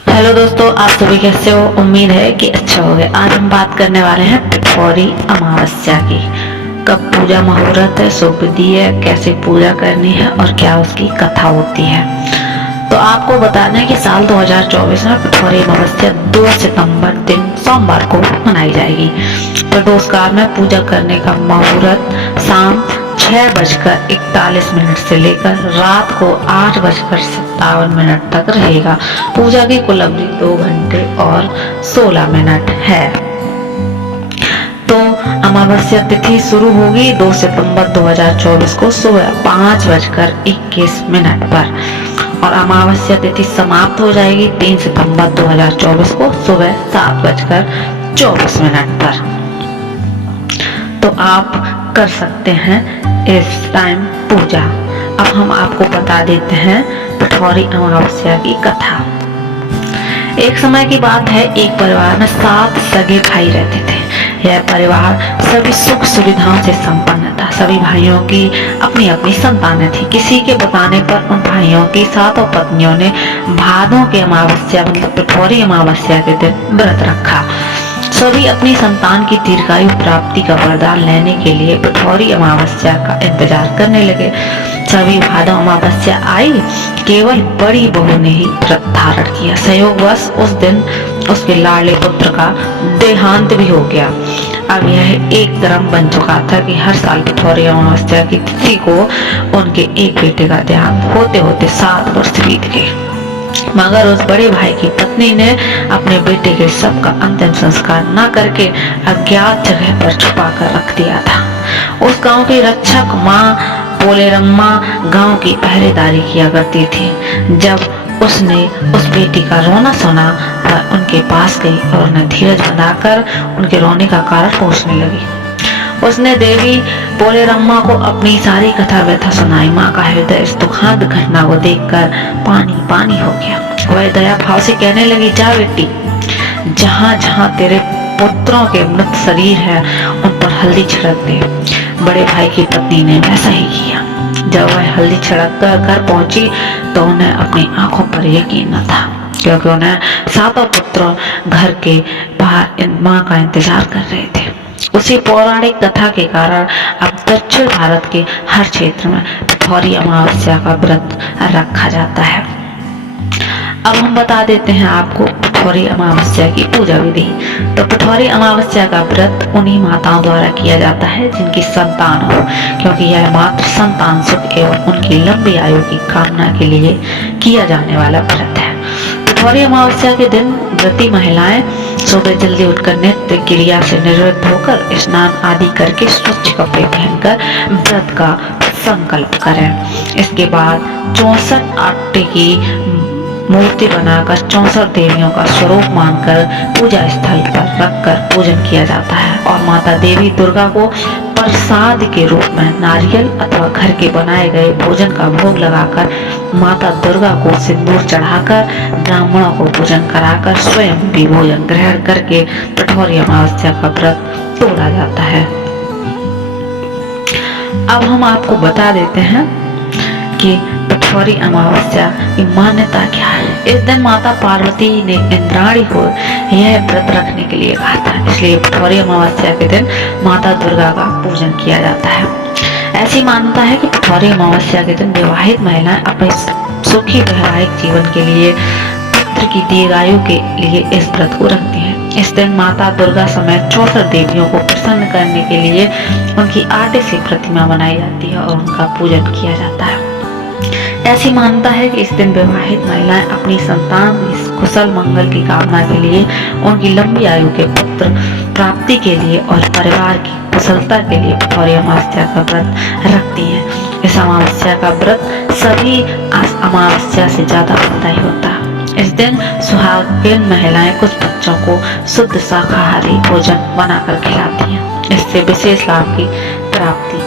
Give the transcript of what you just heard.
Hello दोस्तों, आप सभी कैसे हो। उम्मीद है कि अच्छा होगा। आज हम बात करने वाले हैं पिठौरी अमावस्या की। कब पूजा मुहूर्त है, शुभ विधि है, कैसे पूजा करनी है और क्या उसकी कथा होती है। तो आपको बताना है कि साल 2024 में पिठौरी अमावस्या 2 सितंबर दिन सोमवार को मनाई जाएगी। प्रदोष काल में पूजा करने का मुहूर्त शाम 6:41 से लेकर रात को 8:57 तक रहेगा। पूजा की कुल अवधि 2 घंटे और 16 मिनट है। तो अमावस्या तिथि शुरू होगी 2 सितंबर 2024 को सुबह 5:21 पर और अमावस्या तिथि समाप्त हो जाएगी 3 सितंबर 2024 को सुबह 7:24 पर। तो आप कर सकते हैं इस टाइम पूजा। अब हम आपको बता देते हैं पिठौरी अमावस्या की कथा। एक समय की बात है, एक परिवार में 7 सगे भाई रहते थे। यह परिवार सभी सुख सुविधाओं से संपन्न था। सभी भाइयों की अपनी अपनी संतानें थी। किसी के बताने पर उन भाइयों की 7 पत्नियों ने भादों के अमावस्या मतलब पिठौरी अमावस्या के दिन व्रत रखा। सभी अपनी संतान की दीर्घायु प्राप्ति का वरदान लेने के लिए पिठौरी अमावस्या का इंतजार करने लगे। सभी भादों अमावस्या आई, केवल बड़ी बहू ने ही व्रत धारण किया। संयोगवश उस दिन उसके लाडले पुत्र का देहांत भी हो गया। अब यह एक क्रम बन चुका था कि हर साल पिठौरी अमावस्या की तिथि को उनके एक बेटे का देहांत होते होते 7 वर्ष बीत गए। मगर उस बड़े भाई की पत्नी ने अपने बेटे के शव का अंतिम संस्कार न करके अज्ञात जगह पर छुपा कर रख दिया था। उस गांव की रक्षक माँ पोलेरम्मा गांव की पहरेदारी किया करती थी। जब उसने उस बेटी का रोना सुना, वह उनके पास गई और उन्हें धीरज बनाकर उनके रोने का कारण पूछने लगी। उसने देवी पोलेरम्मा को अपनी सारी कथा व्यथा सुनाई। माँ का हृदय इस दुखद घटना को देखकर पानी पानी हो गया। वह दया भाव से कहने लगी, जा बेटी, जहाँ जहाँ तेरे पुत्रों के मृत शरीर है उन पर हल्दी छिड़क दे। बड़े भाई की पत्नी ने वैसा ही किया। जब वह हल्दी छिड़क कर घर पहुंची तो उन्हें अपनी आंखों पर यकीन न था, क्योंकि उन्हें 7 पुत्र घर के बाहर माँ का इंतजार कर रहे थे। उसी पौराणिक कथा के कारण अब दक्षिण भारत के हर क्षेत्र में पिठौरी अमावस्या का व्रत रखा जाता है। अब हम बता देते हैं आपको पिठौरी अमावस्या की पूजा विधि। तो पिठौरी अमावस्या का व्रत उन्हीं माताओं द्वारा किया जाता है जिनकी संतान हो, क्योंकि यह मात्र संतान सुख एवं उनकी लंबी आयु की कामना के लिए किया जाने वाला व्रत है। पिठौरी अमावस्या के दिन व्रती महिलाएं सुबह जल्दी उठकर नित्य क्रिया से निवृत्त होकर स्नान आदि करके स्वच्छ कपड़े पहनकर व्रत का संकल्प करें। इसके बाद 64 आटे की मूर्ति बनाकर 64 देवियों का स्वरूप मानकर पूजा स्थल पर रखकर पूजन किया जाता है और माता देवी दुर्गा को प्रसाद के रूप में नारियल अथवा घर के बनाए गए भोजन का भोग लगाकर माता दुर्गा को सिंदूर चढ़ाकर ब्राह्मणों को पूजन कराकर स्वयं भी भोजन ग्रहण करके पिठौरी अमावस्या का व्रत तोड़ा जाता है। अब हम आपको बता देते हैं कि पिठौरी अमावस्या की मान्यता क्या है। इस दिन माता पार्वती ने इंद्राणी को यह व्रत रखने के लिए कहा था, इसलिए पिठौरी अमावस्या के दिन माता दुर्गा का पूजन किया जाता है। ऐसी मान्यता है कि पिठौरी अमावस्या के दिन विवाहित महिलाएं अपने सुखी वैवाहिक जीवन के लिए पुत्र की दीर्घायु के लिए इस व्रत को रखती हैं। इस दिन माता दुर्गा समेत 64 देवियों को प्रसन्न करने के लिए उनकी आटे से प्रतिमा बनाई जाती है और उनका पूजन किया जाता है। ऐसी मान्यता है कि इस दिन विवाहित महिलाएं अपनी संतान कुशल मंगल की कामना के लिए, उनकी लंबी आयु के पुत्र प्राप्ति के लिए और परिवार की कुशलता के लिए पिठौरी अमावस्या का व्रत रखती हैं। इस अमावस्या का व्रत सभी अमावस्या से ज्यादा फलदायी होता है। इस दिन सुहागिन महिलाएं कुछ बच्चों को शुद्ध शाकाहारी भोजन बनाकर खिलाती हैं। इससे विशेष लाभ की प्राप्ति